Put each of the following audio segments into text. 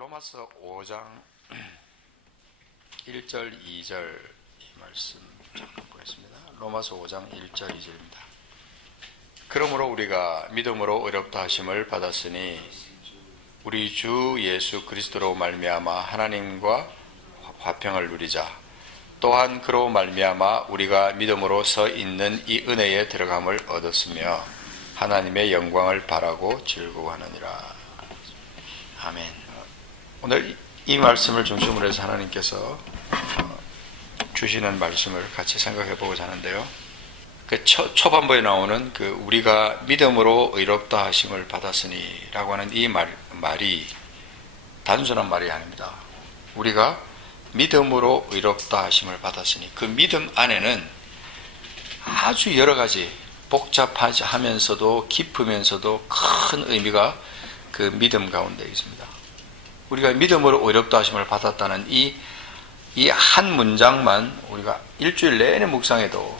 로마서 5장 1절 2절 이 말씀 보겠습니다. 로마서 5장 1절 2절입니다. 그러므로 우리가 믿음으로 의롭다 하심을 받았으니 우리 주 예수 그리스도로 말미암아 하나님과 화평을 누리자. 또한 그로 말미암아 우리가 믿음으로 서 있는 이 은혜에 들어감을 얻었으며 하나님의 영광을 바라고 즐거워하느니라. 아멘. 오늘 이 말씀을 중심으로 해서 하나님께서 주시는 말씀을 같이 생각해 보고자 하는데요. 그 초반부에 나오는 그 우리가 믿음으로 의롭다 하심을 받았으니 라고 하는 이 말이 단순한 말이 아닙니다. 우리가 믿음으로 의롭다 하심을 받았으니 그 믿음 안에는 아주 여러 가지 복잡하면서도 깊으면서도 큰 의미가 그 믿음 가운데 있습니다. 우리가 믿음으로 의롭다 하심을 받았다는 이 한 문장만 우리가 일주일 내내 묵상해도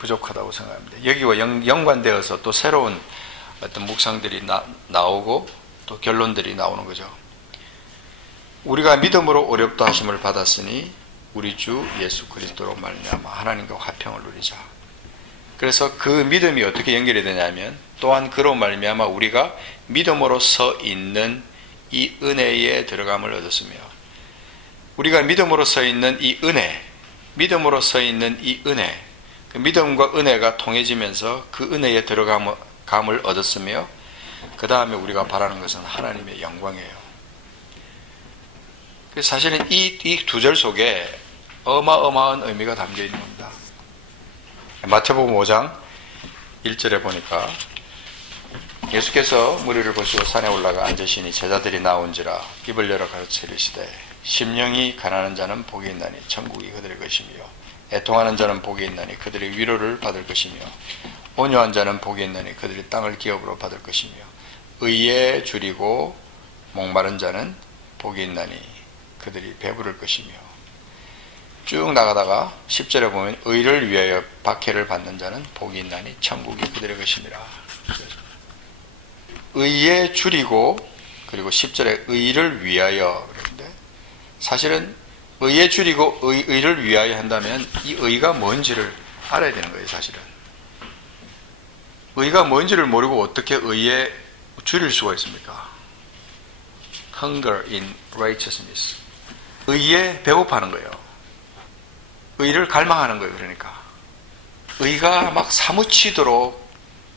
부족하다고 생각합니다. 여기와 연관되어서 또 새로운 어떤 묵상들이 나오고 또 결론들이 나오는 거죠. 우리가 믿음으로 의롭다 하심을 받았으니 우리 주 예수 그리스도로 말미암아 하나님과 화평을 누리자. 그래서 그 믿음이 어떻게 연결이 되냐면 또한 그로 말미암아 우리가 믿음으로 서 있는 이 은혜에 들어감을 얻었으며 우리가 믿음으로 서 있는 이 은혜, 믿음으로 서 있는 이 은혜, 그 믿음과 은혜가 통해지면서 그 은혜에 들어감을 얻었으며 그 다음에 우리가 바라는 것은 하나님의 영광이에요. 사실은 이 두 절 속에 어마어마한 의미가 담겨 있는 겁니다. 마태복음 5장 1절에 보니까 예수께서 무리를 보시고 산에 올라가 앉으시니 제자들이 나온지라 입을 열어 가르쳐 이르시되 심령이 가난한 자는 복이 있나니 천국이 그들의 것이며 애통하는 자는 복이 있나니 그들이 위로를 받을 것이며 온유한 자는 복이 있나니 그들이 땅을 기업으로 받을 것이며 의에 줄이고 목마른 자는 복이 있나니 그들이 배부를 것이며 쭉 나가다가 10절에 보면 의를 위하여 박해를 받는 자는 복이 있나니 천국이 그들의 것이니라. 의에 줄이고 그리고 10절에 의를 위하여 그러는데 사실은 의에 줄이고 의를 위하여 한다면 이 의가 뭔지를 알아야 되는 거예요. 사실은 의가 뭔지를 모르고 어떻게 의에 줄일 수가 있습니까? Hunger in righteousness. 의에 배고파하는 거예요. 의를 갈망하는 거예요. 그러니까 의가 막 사무치도록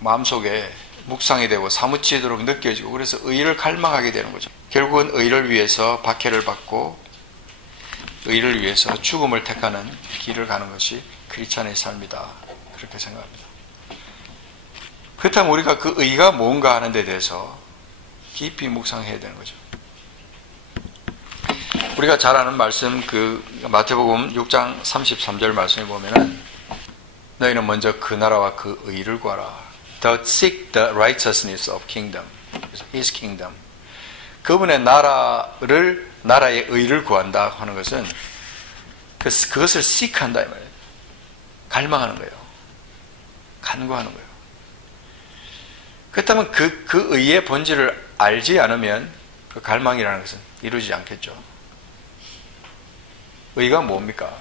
마음속에 묵상이 되고 사무치도록 느껴지고 그래서 의를 갈망하게 되는 거죠. 결국은 의를 위해서 박해를 받고 의를 위해서 죽음을 택하는 길을 가는 것이 크리스찬의 삶이다. 그렇게 생각합니다. 그렇다면 우리가 그 의가 뭔가 하는 데 대해서 깊이 묵상해야 되는 거죠. 우리가 잘 아는 말씀 그 마태복음 6장 33절 말씀에 보면은 너희는 먼저 그 나라와 그 의를 구하라. The seek the righteousness of kingdom. His kingdom. 그분의 나라의 의를 구한다 하는 것은 그것을 seek한다 이 말이에요. 갈망하는 거예요. 간구하는 거예요. 그렇다면 그 의의 본질을 알지 않으면 그 갈망이라는 것은 이루어지지 않겠죠. 의가 뭡니까?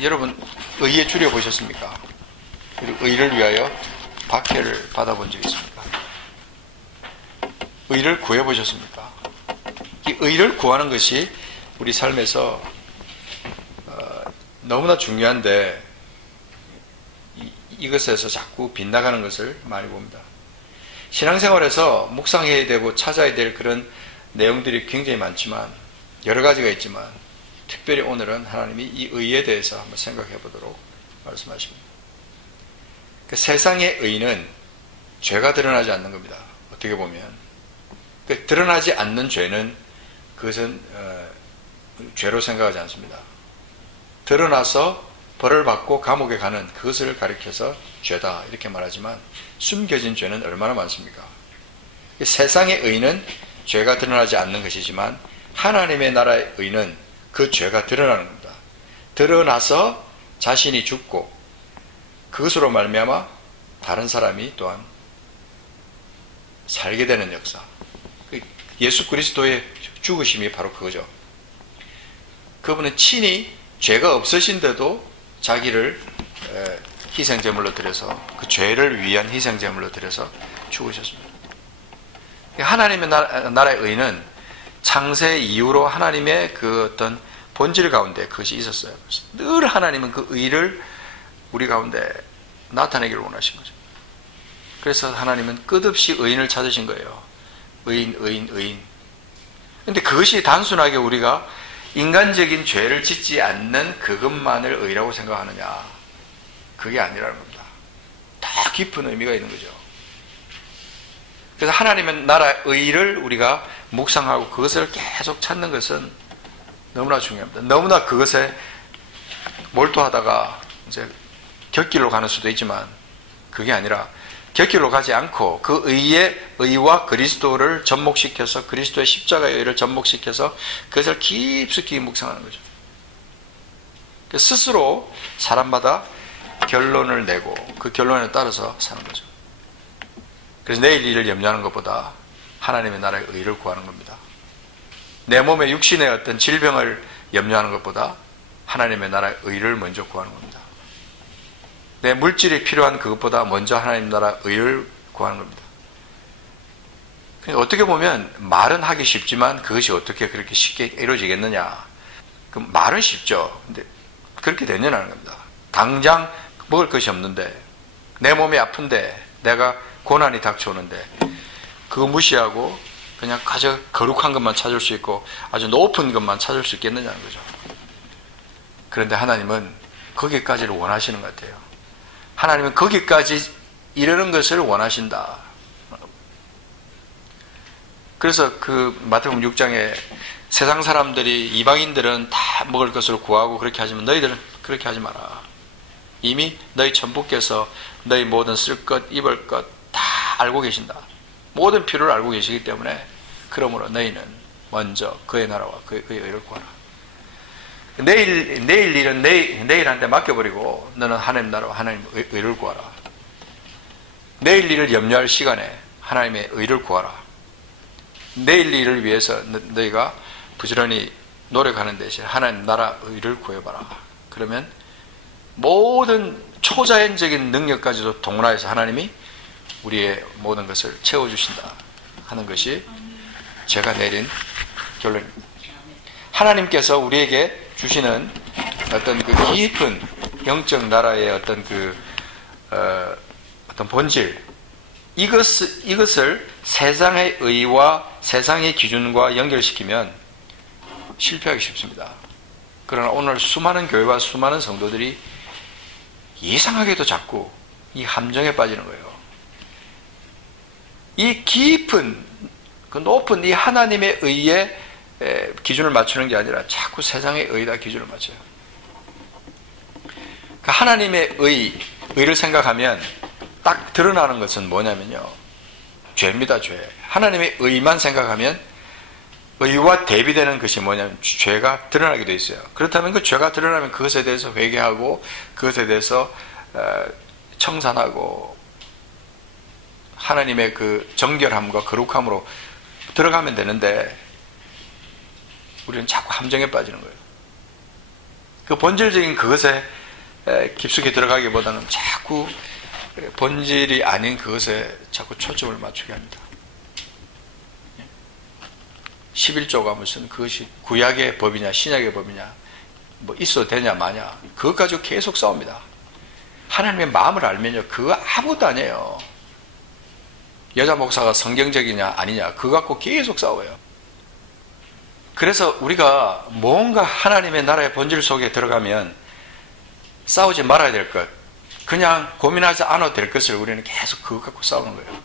여러분 의에 줄여 보셨습니까? 그리고 의를 위하여 박해를 받아본 적이 있습니까? 의를 구해 보셨습니까? 이 의를 구하는 것이 우리 삶에서 너무나 중요한데 이것에서 자꾸 빗나가는 것을 많이 봅니다. 신앙생활에서 묵상해야 되고 찾아야 될 그런 내용들이 굉장히 많지만 여러 가지가 있지만 특별히 오늘은 하나님이 이 의에 대해서 한번 생각해 보도록 말씀하십니다. 그 세상의 의는 죄가 드러나지 않는 겁니다. 어떻게 보면 그 드러나지 않는 죄는 그것은 죄로 생각하지 않습니다. 드러나서 벌을 받고 감옥에 가는 그것을 가리켜서 죄다 이렇게 말하지만 숨겨진 죄는 얼마나 많습니까? 세상의 의는 죄가 드러나지 않는 것이지만 하나님의 나라의 의는 그 죄가 드러나는 겁니다. 드러나서 자신이 죽고 그것으로 말미암아 다른 사람이 또한 살게 되는 역사. 예수 그리스도의 죽으심이 바로 그거죠. 그분은 친히 죄가 없으신데도 자기를 희생제물로 드려서 그 죄를 위한 희생제물로 드려서 죽으셨습니다. 하나님의 나라의 의는 창세 이후로 하나님의 그 어떤 본질 가운데 그것이 있었어요. 늘 하나님은 그 의를 우리 가운데 나타내기를 원하신 거죠. 그래서 하나님은 끝없이 의인을 찾으신 거예요. 의인. 근데 그것이 단순하게 우리가 인간적인 죄를 짓지 않는 그것만을 의라고 생각하느냐, 그게 아니라는 겁니다. 더 깊은 의미가 있는 거죠. 그래서 하나님의 나라의 의를 우리가 묵상하고 그것을 계속 찾는 것은 너무나 중요합니다. 너무나 그것에 몰두하다가 이제 곁길로 가는 수도 있지만 그게 아니라 곁길로 가지 않고 그 의와 그리스도를 접목시켜서 그리스도의 십자가의 의를 접목시켜서 그것을 깊숙이 묵상하는 거죠. 스스로 사람마다 결론을 내고 그 결론에 따라서 사는 거죠. 그래서 내일 일을 염려하는 것보다 하나님의 나라의 의를 구하는 겁니다. 내 몸의 육신의 어떤 질병을 염려하는 것보다 하나님의 나라의 의를 먼저 구하는 겁니다. 내 물질이 필요한 그것보다 먼저 하나님 나라 의를 구하는 겁니다. 어떻게 보면 말은 하기 쉽지만 그것이 어떻게 그렇게 쉽게 이루어지겠느냐. 그 말은 쉽죠. 근데 그렇게 되느냐는 겁니다. 당장 먹을 것이 없는데, 내 몸이 아픈데, 내가 고난이 닥쳐오는데 그거 무시하고 그냥 가장 거룩한 것만 찾을 수 있고 아주 높은 것만 찾을 수 있겠느냐는 거죠. 그런데 하나님은 거기까지를 원하시는 것 같아요. 하나님은 거기까지 이르는 것을 원하신다. 그래서 그 마태복음 6장에 세상 사람들이, 이방인들은 다 먹을 것을 구하고 그렇게 하지만 너희들은 그렇게 하지 마라. 이미 너희 천부께서 너희 모든 쓸 것, 입을 것 다 알고 계신다. 모든 필요를 알고 계시기 때문에 그러므로 너희는 먼저 그의 나라와 그의 의를 구하라. 내일 일은 내일한테 맡겨버리고 너는 하나님 나라와 하나님 의를 구하라. 내일 일을 염려할 시간에 하나님의 의를 구하라. 내일 일을 위해서 너희가 부지런히 노력하는 대신 하나님 나라 의를 구해봐라. 그러면 모든 초자연적인 능력까지도 동원해서 하나님이 우리의 모든 것을 채워주신다 하는 것이 제가 내린 결론입니다. 하나님께서 우리에게 주시는 어떤 그 깊은 영적 나라의 어떤 어떤 본질, 이것을 세상의 의와 세상의 기준과 연결시키면 실패하기 쉽습니다. 그러나 오늘 수많은 교회와 수많은 성도들이 이상하게도 자꾸 이 함정에 빠지는 거예요. 이 깊은, 그 높은 이 하나님의 의에 기준을 맞추는 게 아니라 자꾸 세상의 의에다 기준을 맞춰요. 그 하나님의 의를 생각하면 딱 드러나는 것은 뭐냐면요, 죄입니다. 죄. 하나님의 의만 생각하면 의와 대비되는 것이 뭐냐면 죄가 드러나게 되어 있어요. 그렇다면 그 죄가 드러나면 그것에 대해서 회개하고 그것에 대해서 청산하고 하나님의 그 정결함과 거룩함으로 들어가면 되는데 우리는 자꾸 함정에 빠지는 거예요. 그 본질적인 그것에 깊숙이 들어가기보다는 자꾸 본질이 아닌 그것에 자꾸 초점을 맞추게 합니다. 11조가 무슨 그것이 구약의 법이냐 신약의 법이냐 뭐 있어도 되냐 마냐 그것 가지고 계속 싸웁니다. 하나님의 마음을 알면요 그거 아무것도 아니에요. 여자 목사가 성경적이냐 아니냐 그거 갖고 계속 싸워요. 그래서 우리가 뭔가 하나님의 나라의 본질 속에 들어가면 싸우지 말아야 될 것, 그냥 고민하지 않아도 될 것을 우리는 계속 그거 갖고 싸우는 거예요.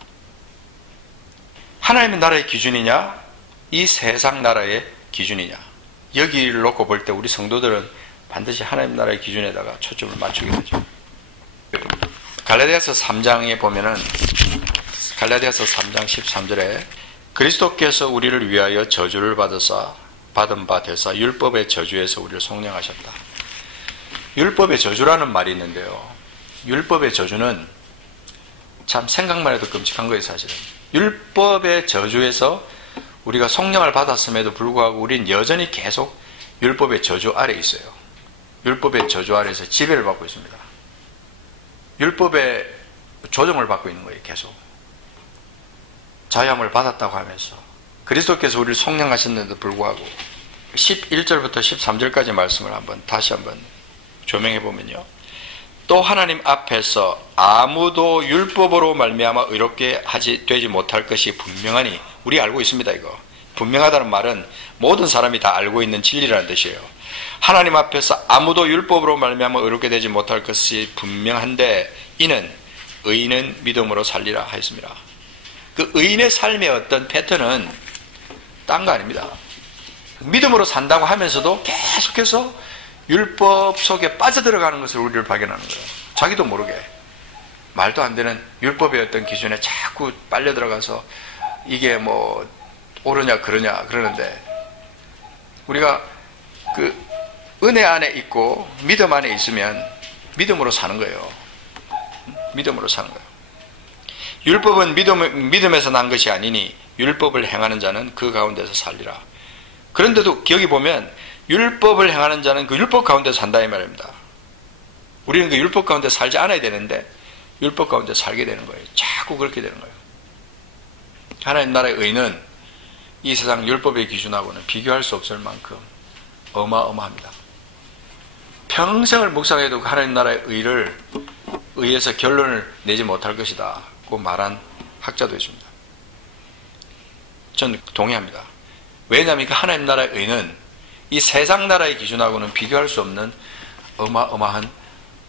하나님의 나라의 기준이냐 이 세상 나라의 기준이냐, 여기를 놓고 볼 때 우리 성도들은 반드시 하나님 나라의 기준에다가 초점을 맞추게 되죠. 갈라디아서 3장에 보면은 갈라디아서 3장 13절에 그리스도께서 우리를 위하여 저주를 받은 바 되사 율법의 저주에서 우리를 속량하셨다. 율법의 저주라는 말이 있는데요, 율법의 저주는 참 생각만 해도 끔찍한 거예요. 사실은 율법의 저주에서 우리가 성령을 받았음에도 불구하고 우리는 여전히 계속 율법의 저주 아래에 있어요. 율법의 저주 아래에서 지배를 받고 있습니다. 율법의 조정을 받고 있는 거예요. 계속 자유함을 받았다고 하면서 그리스도께서 우리를 속량하셨는데도 불구하고 11절부터 13절까지 말씀을 다시 한번 조명해 보면요, 또 하나님 앞에서 아무도 율법으로 말미암아 의롭게 되지 못할 것이 분명하니, 우리 알고 있습니다. 이거 분명하다는 말은 모든 사람이 다 알고 있는 진리라는 뜻이에요. 하나님 앞에서 아무도 율법으로 말미암아 의롭게 되지 못할 것이 분명한데 이는 의인은 믿음으로 살리라 하였습니다. 그 의인의 삶의 어떤 패턴은 딴 거 아닙니다. 믿음으로 산다고 하면서도 계속해서 율법 속에 빠져들어가는 것을 우리를 발견하는 거예요. 자기도 모르게 말도 안 되는 율법의 어떤 기준에 자꾸 빨려 들어가서 이게 뭐 옳으냐 그러냐 그러는데, 우리가 그 은혜 안에 있고 믿음 안에 있으면 믿음으로 사는 거예요. 믿음으로 사는 거예요. 율법은 믿음에서 난 것이 아니니 율법을 행하는 자는 그 가운데서 살리라. 그런데도 여기 보면 율법을 행하는 자는 그 율법 가운데서 산다 이 말입니다. 우리는 그 율법 가운데 살지 않아야 되는데 율법 가운데 살게 되는 거예요. 자꾸 그렇게 되는 거예요. 하나님 나라의 의는 이 세상 율법의 기준하고는 비교할 수 없을 만큼 어마어마합니다. 평생을 묵상해도 하나님 나라의 의에서 결론을 내지 못할 것이다 고 말한 학자도 있습니다. 저는 동의합니다. 왜냐하면 그 하나님 나라의 의는 이 세상 나라의 기준하고는 비교할 수 없는 어마어마한,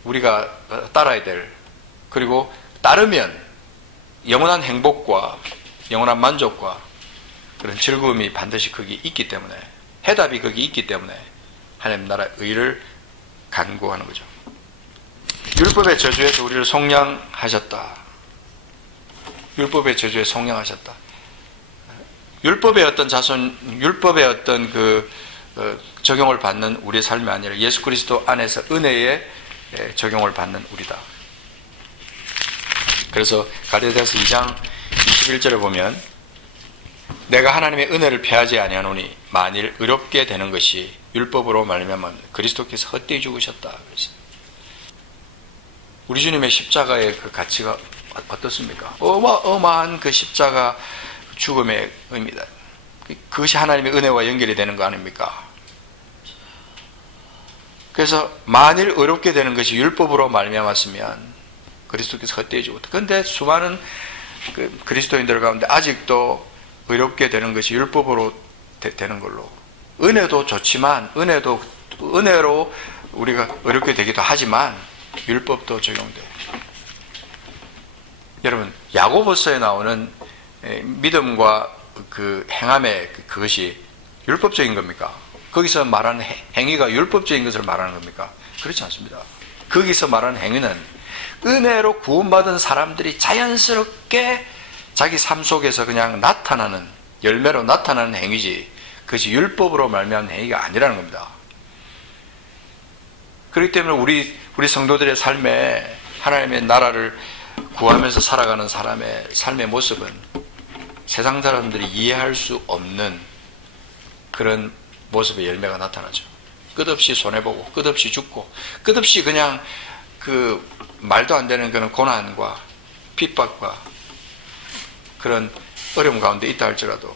우리가 따라야 될, 그리고 따르면 영원한 행복과 영원한 만족과 그런 즐거움이 반드시 거기 있기 때문에, 해답이 거기 있기 때문에 하나님 나라의 의를 간구하는 거죠. 율법의 저주에서 우리를 속량하셨다. 율법의 저주에 속량하셨다. 율법의 어떤 율법의 어떤 적용을 받는 우리의 삶이 아니라 예수 그리스도 안에서 은혜의 적용을 받는 우리다. 그래서 갈라디아서 2장 21절에 보면 내가 하나님의 은혜를 패하지 아니하노니 만일 의롭게 되는 것이 율법으로 말미암아 그리스도께서 헛되이 죽으셨다. 그래서 우리 주님의 십자가의 그 가치가 어떻습니까? 어마어마한 그 십자가 죽음의 의미다. 그것이 하나님의 은혜와 연결이 되는 거 아닙니까? 그래서 만일 의롭게 되는 것이 율법으로 말미암았으면 그리스도께서 헛되이 죽었다. 그런데 수많은 그리스도인들 가운데 아직도 의롭게 되는 것이 율법으로 되는 걸로, 은혜도 좋지만 은혜로 우리가 의롭게 되기도 하지만 율법도 적용돼요. 여러분, 야고보서에 나오는 믿음과 그 행함의 그것이 율법적인 겁니까? 거기서 말하는 행위가 율법적인 것을 말하는 겁니까? 그렇지 않습니다. 거기서 말하는 행위는 은혜로 구원받은 사람들이 자연스럽게 자기 삶 속에서 그냥 나타나는, 열매로 나타나는 행위지, 그것이 율법으로 말미암은 행위가 아니라는 겁니다. 그렇기 때문에 우리 성도들의 삶에 하나님의 나라를 구하면서 살아가는 사람의 삶의 모습은 세상 사람들이 이해할 수 없는 그런 모습의 열매가 나타나죠. 끝없이 손해보고 끝없이 죽고 끝없이 그냥 그 말도 안 되는 그런 고난과 핍박과 그런 어려움 가운데 있다 할지라도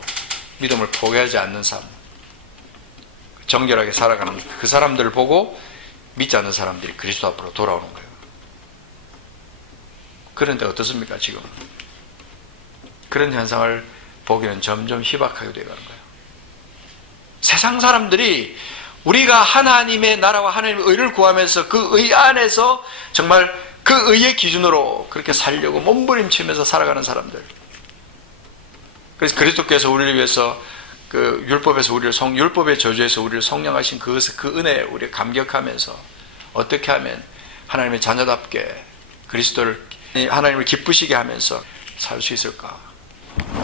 믿음을 포기하지 않는 삶, 정결하게 살아가는 그 사람들을 보고 믿지 않는 사람들이 그리스도 앞으로 돌아오는 거예요. 그런데 어떻습니까 지금? 그런 현상을 보기는 점점 희박하게 되어가는 거예요. 세상 사람들이 우리가 하나님의 나라와 하나님의 의를 구하면서 그 의 안에서 정말 그 의의 기준으로 그렇게 살려고 몸부림치면서 살아가는 사람들. 그래서 그리스도께서 우리를 위해서 그 율법에서 율법의 저주에서 우리를 속량하신 그 은혜에 우리가 감격하면서 어떻게 하면 하나님의 자녀답게 하나님을 기쁘시게 하면서 살 수 있을까?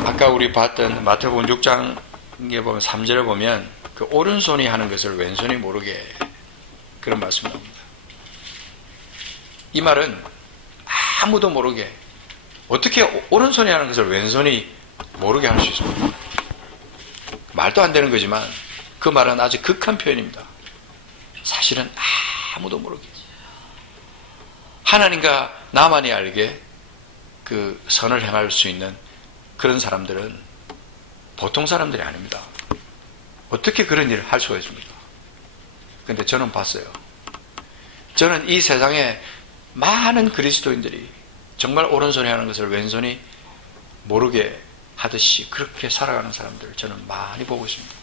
아까 우리 봤던 마태복음 6장에 보면 3절에 보면 그 오른손이 하는 것을 왼손이 모르게, 그런 말씀이 나옵니다. 이 말은 아무도 모르게, 어떻게 오른손이 하는 것을 왼손이 모르게 할 수 있습니까? 말도 안 되는 거지만 그 말은 아주 극한 표현입니다. 사실은 아무도 모르게 하나님과 나만이 알게 그 선을 행할 수 있는 그런 사람들은 보통 사람들이 아닙니다. 어떻게 그런 일을 할 수가 있습니까? 근데 저는 봤어요. 저는 이 세상에 많은 그리스도인들이 정말 오른손이 하는 것을 왼손이 모르게 하듯이 그렇게 살아가는 사람들을 저는 많이 보고 있습니다.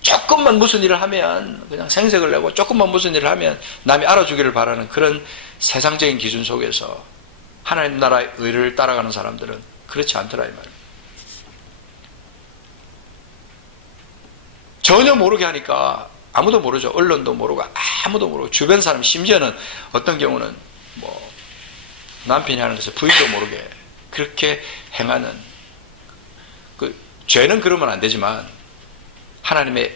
조금만 무슨 일을 하면 그냥 생색을 내고 조금만 무슨 일을 하면 남이 알아주기를 바라는 그런 세상적인 기준 속에서 하나님 나라의 의를 따라가는 사람들은 그렇지 않더라 이 말이에요. 전혀 모르게 하니까 아무도 모르죠. 언론도 모르고 아무도 모르고 주변 사람 심지어는 어떤 경우는 뭐 남편이 하는 것을 부인도 모르게 그렇게 행하는 그 죄는 그러면 안 되지만 하나님의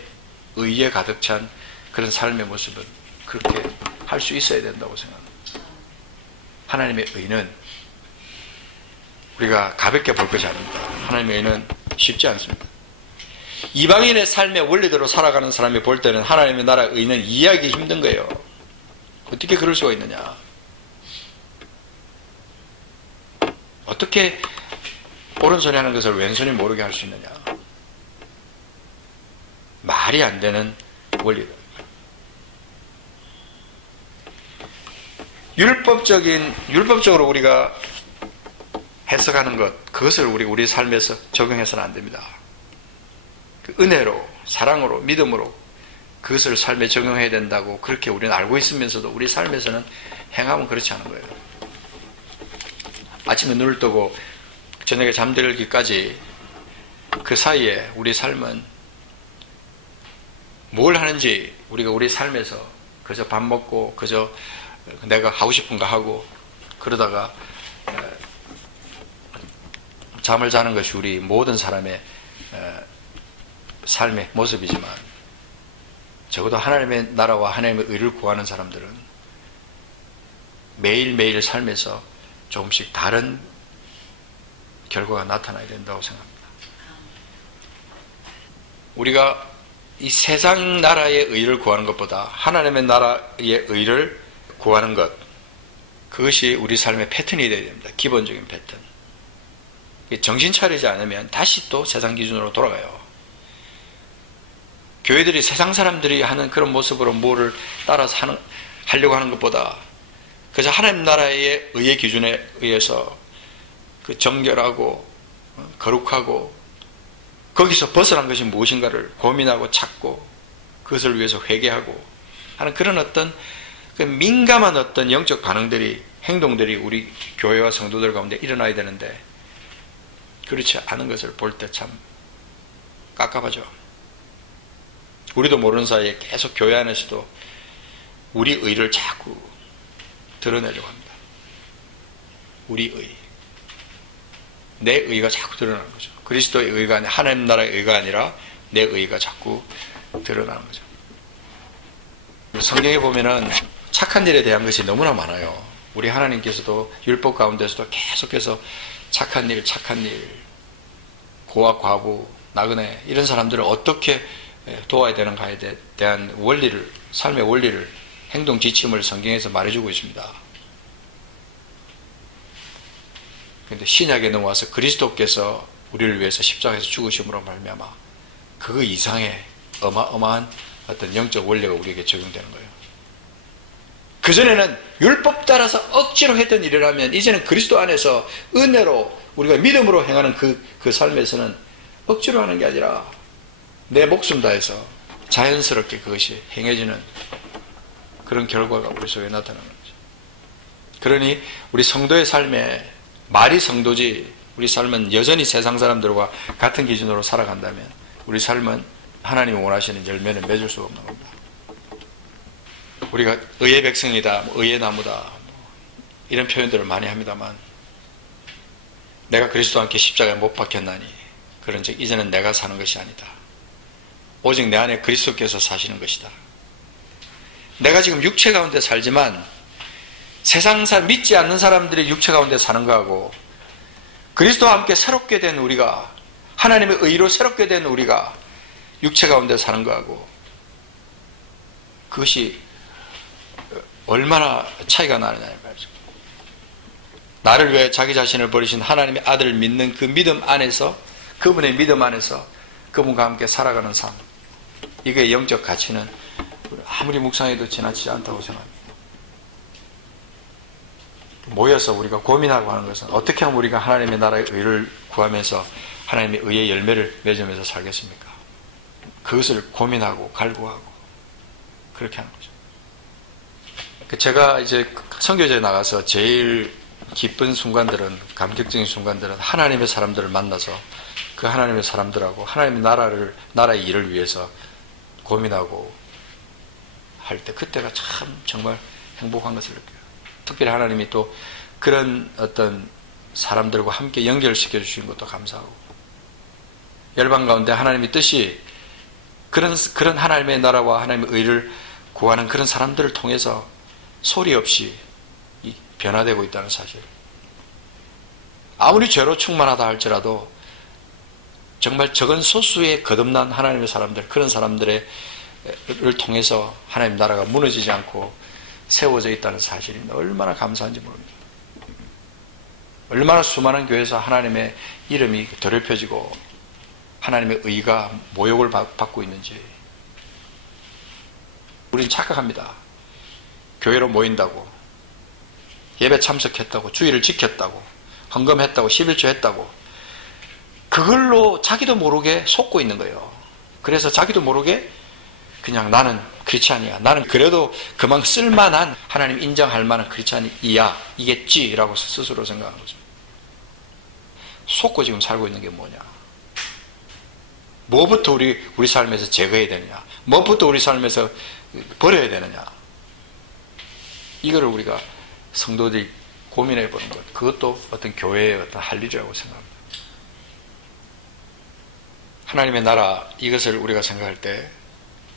의에 가득 찬 그런 삶의 모습은 그렇게 할 수 있어야 된다고 생각합니다. 하나님의 의는 우리가 가볍게 볼 것이 아닙니다. 하나님의 의는 쉽지 않습니다. 이방인의 삶의 원리대로 살아가는 사람이 볼 때는 하나님의 나라의 의는 이해하기 힘든 거예요. 어떻게 그럴 수가 있느냐? 어떻게 오른손이 하는 것을 왼손이 모르게 할 수 있느냐? 말이 안 되는 원리다. 율법적으로 우리가 해석하는 것, 그것을 우리 삶에서 적용해서는 안 됩니다. 그 은혜로, 사랑으로, 믿음으로 그것을 삶에 적용해야 된다고 그렇게 우리는 알고 있으면서도 우리 삶에서는 행하면 그렇지 않은 거예요. 아침에 눈을 뜨고 저녁에 잠들기까지 그 사이에 우리 삶은 뭘 하는지 우리가 우리 삶에서 그저 밥 먹고 그저 내가 하고 싶은 거 하고 그러다가 잠을 자는 것이 우리 모든 사람의 삶의 모습이지만 적어도 하나님의 나라와 하나님의 의를 구하는 사람들은 매일매일 삶에서 조금씩 다른 결과가 나타나야 된다고 생각합니다. 우리가 이 세상 나라의 의를 구하는 것보다 하나님의 나라의 의를 구하는 것, 그것이 우리 삶의 패턴이 되어야 됩니다. 기본적인 패턴. 정신 차리지 않으면 다시 또 세상 기준으로 돌아가요. 교회들이 세상 사람들이 하는 그런 모습으로 뭐를 따라서 하려고 하는 것보다 그저 하나님 나라의 의의 기준에 의해서 그 정결하고 거룩하고 거기서 벗어난 것이 무엇인가를 고민하고 찾고 그것을 위해서 회개하고 하는 그런 어떤 그 민감한 어떤 영적 반응들이 행동들이 우리 교회와 성도들 가운데 일어나야 되는데 그렇지 않은 것을 볼 때 참 깝깝하죠. 우리도 모르는 사이에 계속 교회 안에서도 우리 의를 자꾸 드러내려고 합니다. 우리 의. 내 의가 자꾸 드러나는 거죠. 그리스도의 의가 아니라 하나님 나라의 의가 아니라 내 의가 자꾸 드러나는 거죠. 성경에 보면은 착한 일에 대한 것이 너무나 많아요. 우리 하나님께서도 율법 가운데서도 계속해서 착한 일, 고아, 과부, 나그네 이런 사람들을 어떻게 도와야 되는가에 대한 원리를, 삶의 원리를, 행동 지침을 성경에서 말해주고 있습니다. 그런데 신약에 넘어와서 그리스도께서 우리를 위해서 십자가에서 죽으심으로 말미암아 그 이상의 어마어마한 어떤 영적 원리가 우리에게 적용되는 거예요. 그전에는 율법 따라서 억지로 했던 일이라면 이제는 그리스도 안에서 은혜로 우리가 믿음으로 행하는 그 삶에서는 억지로 하는 게 아니라 내 목숨 다해서 자연스럽게 그것이 행해지는 그런 결과가 우리 속에 나타나는 거죠. 그러니 우리 성도의 삶에 말이 성도지 우리 삶은 여전히 세상 사람들과 같은 기준으로 살아간다면 우리 삶은 하나님이 원하시는 열매는 맺을 수가 없는 겁니다. 우리가 의의 백성이다, 의의 나무다 이런 표현들을 많이 합니다만 내가 그리스도와 함께 십자가에 못 박혔나니 그런즉 이제는 내가 사는 것이 아니다. 오직 내 안에 그리스도께서 사시는 것이다. 내가 지금 육체 가운데 살지만 세상 믿지 않는 사람들이 육체 가운데 사는 거하고 그리스도와 함께 새롭게 된 우리가, 하나님의 의로 새롭게 된 우리가 육체 가운데 사는 거하고, 그것이 얼마나 차이가 나느냐 말이죠. 나를 위해 자기 자신을 버리신 하나님의 아들을 믿는 그 믿음 안에서, 그분의 믿음 안에서 그분과 함께 살아가는 삶, 이게 영적 가치는 아무리 묵상해도 지나치지 않다고 생각합니다. 모여서 우리가 고민하고 하는 것은 어떻게 하면 우리가 하나님의 나라의 의를 구하면서 하나님의 의의 열매를 맺으면서 살겠습니까? 그것을 고민하고 갈구하고 그렇게 하는 거죠. 제가 이제 선교제에 나가서 제일 기쁜 순간들은, 감격적인 순간들은 하나님의 사람들을 만나서 그 하나님의 사람들하고 하나님의 나라의 일을 위해서 고민하고 할 때, 그때가 참 정말 행복한 것을 느껴요. 특별히 하나님이 또 그런 어떤 사람들과 함께 연결시켜 주신 것도 감사하고, 열방 가운데 하나님의 뜻이 그런 하나님의 나라와 하나님의 의를 구하는 그런 사람들을 통해서 소리 없이 변화되고 있다는 사실. 아무리 죄로 충만하다 할지라도 정말 적은 소수의 거듭난 하나님의 사람들, 그런 사람들을 통해서 하나님 나라가 무너지지 않고 세워져 있다는 사실이 얼마나 감사한지 모릅니다. 얼마나 수많은 교회에서 하나님의 이름이 더럽혀지고 하나님의 의가 모욕을 받고 있는지. 우린 착각합니다. 교회로 모인다고, 예배 참석했다고, 주일을 지켰다고, 헌금했다고, 11조 했다고, 그걸로 자기도 모르게 속고 있는 거예요. 그래서 자기도 모르게 그냥 나는 크리스찬이야, 나는 그래도 그만큼 쓸만한, 하나님 인정할 만한 크리스찬이야, 이겠지라고 스스로 생각하는 거죠. 속고 지금 살고 있는 게 뭐냐? 뭐부터 우리 삶에서 제거해야 되느냐? 뭐부터 우리 삶에서 버려야 되느냐? 이거를 우리가 성도들이 고민해 보는 것, 그것도 어떤 교회의 어떤 할 일이라고 생각합니다. 하나님의 나라, 이것을 우리가 생각할 때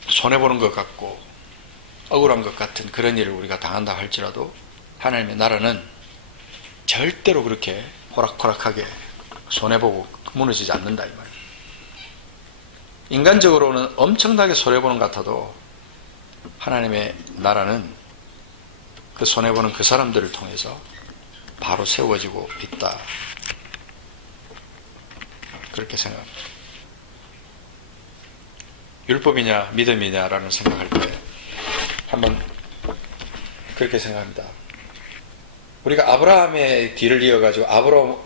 손해보는 것 같고 억울한 것 같은 그런 일을 우리가 당한다 할지라도 하나님의 나라는 절대로 그렇게 호락호락하게 손해보고 무너지지 않는다 이 말이에요. 인간적으로는 엄청나게 손해보는 것 같아도 하나님의 나라는 그 손해보는 그 사람들을 통해서 바로 세워지고 있다, 그렇게 생각합니다. 율법이냐 믿음이냐라는 생각할 때 한번 그렇게 생각합니다. 우리가 아브라함의 뒤를 이어가지고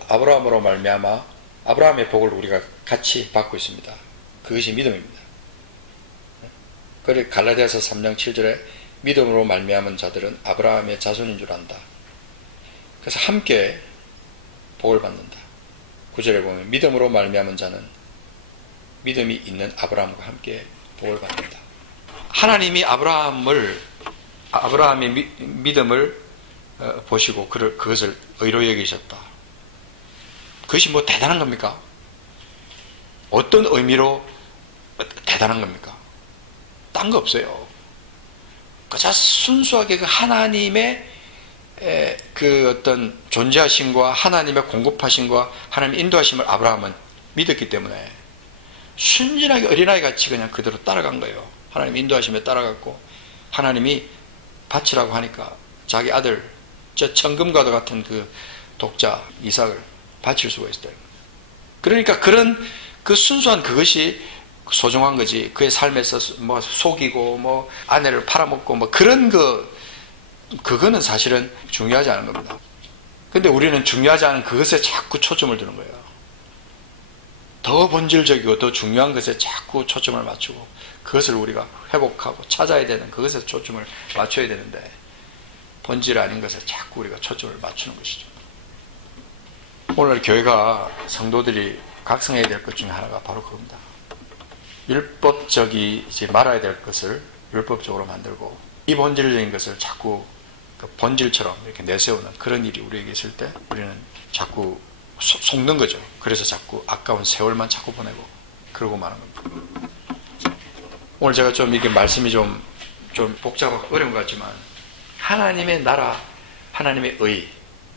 아브라함으로 말미암아 아브라함의 복을 우리가 같이 받고 있습니다. 그것이 믿음입니다. 그래 갈라디아서 3장 7절에 믿음으로 말미암은 자들은 아브라함의 자손인 줄 안다. 그래서 함께 복을 받는다. 9절에 보면 믿음으로 말미암은 자는 믿음이 있는 아브라함과 함께 복을 받는다. 하나님이 아브라함의 믿음을 보시고 그것을 의로 여기셨다. 그것이 뭐 대단한 겁니까? 어떤 의미로 대단한 겁니까? 딴 거 없어요. 그저 순수하게 그 하나님의 그 어떤 존재하심과 하나님의 공급하심과 하나님의 인도하심을 아브라함은 믿었기 때문에 순진하게 어린아이 같이 그냥 그대로 따라간 거예요. 하나님 인도하심에 따라갔고, 하나님이 바치라고 하니까 자기 아들, 저 천금과도 같은 그 독자 이삭을 바칠 수가 있어요. 그러니까 그 순수한 그것이 소중한 거지. 그의 삶에서 뭐 속이고 뭐 아내를 팔아먹고 뭐 그런 그거는 사실은 중요하지 않은 겁니다. 근데 우리는 중요하지 않은 그것에 자꾸 초점을 두는 거예요. 더 본질적이고 더 중요한 것에 자꾸 초점을 맞추고 그것을 우리가 회복하고 찾아야 되는 그것에 초점을 맞춰야 되는데 본질 아닌 것에 자꾸 우리가 초점을 맞추는 것이죠. 오늘 교회가 성도들이 각성해야 될 것 중에 하나가 바로 그겁니다. 율법적이지 말아야 될 것을 율법적으로 만들고 이 본질적인 것을 자꾸 그 본질처럼 이렇게 내세우는 그런 일이 우리에게 있을 때 우리는 자꾸 속는 거죠. 그래서 자꾸 아까운 세월만 자꾸 보내고 그러고 마는 겁니다. 오늘 제가 좀 이게 말씀이 좀 복잡하고 어려운 것 같지만 하나님의 나라, 하나님의 의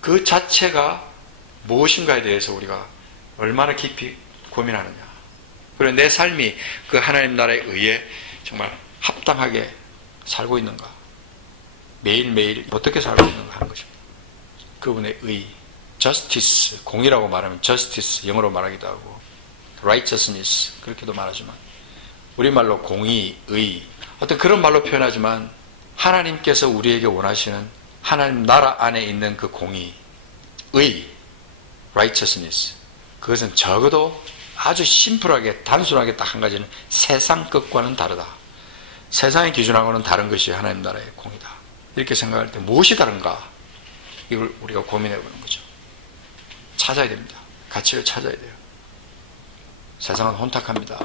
그 자체가 무엇인가에 대해서 우리가 얼마나 깊이 고민하느냐. 그리고 내 삶이 그 하나님 나라에 의해 정말 합당하게 살고 있는가. 매일매일 어떻게 살고 있는가 하는 것입니다. 그분의 의, justice, 공의라고 말하면 justice, 영어로 말하기도 하고 righteousness 그렇게도 말하지만 우리말로 공의, 의 어떤 그런 말로 표현하지만 하나님께서 우리에게 원하시는 하나님 나라 안에 있는 그 공의, 의, righteousness 그것은 적어도 아주 심플하게 단순하게 딱 한 가지는 세상 것과는 다르다. 세상의 기준하고는 다른 것이 하나님 나라의 공이다. 이렇게 생각할 때 무엇이 다른가? 이걸 우리가 고민해 보는 거죠. 찾아야 됩니다. 가치를 찾아야 돼요. 세상은 혼탁합니다.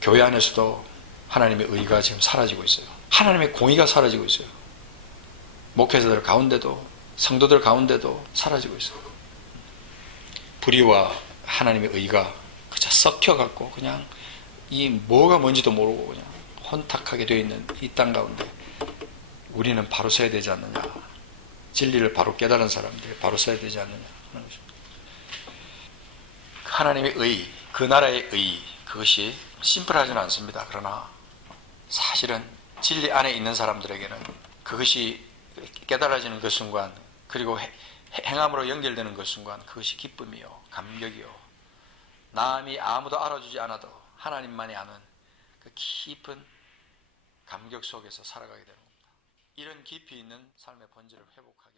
교회 안에서도 하나님의 의가 지금 사라지고 있어요. 하나님의 공의가 사라지고 있어요. 목회자들 가운데도 성도들 가운데도 사라지고 있어요. 불의와 하나님의 의가 그저 섞여갖고 그냥 이 뭐가 뭔지도 모르고 그냥 혼탁하게 되어 있는 이 땅 가운데 우리는 바로 서야 되지 않느냐. 진리를 바로 깨달은 사람들이 바로 서야 되지 않느냐 하는 것입니다. 하나님의 의, 그 나라의 의, 그것이 심플하지는 않습니다. 그러나 사실은 진리 안에 있는 사람들에게는 그것이 깨달아지는 그 순간 그리고 행함으로 연결되는 그 순간 그것이 기쁨이요 감격이요 남이 아무도 알아주지 않아도 하나님만이 아는 그 깊은 감격 속에서 살아가게 되는 겁니다. 이런 깊이 있는 삶의 본질을 회복하기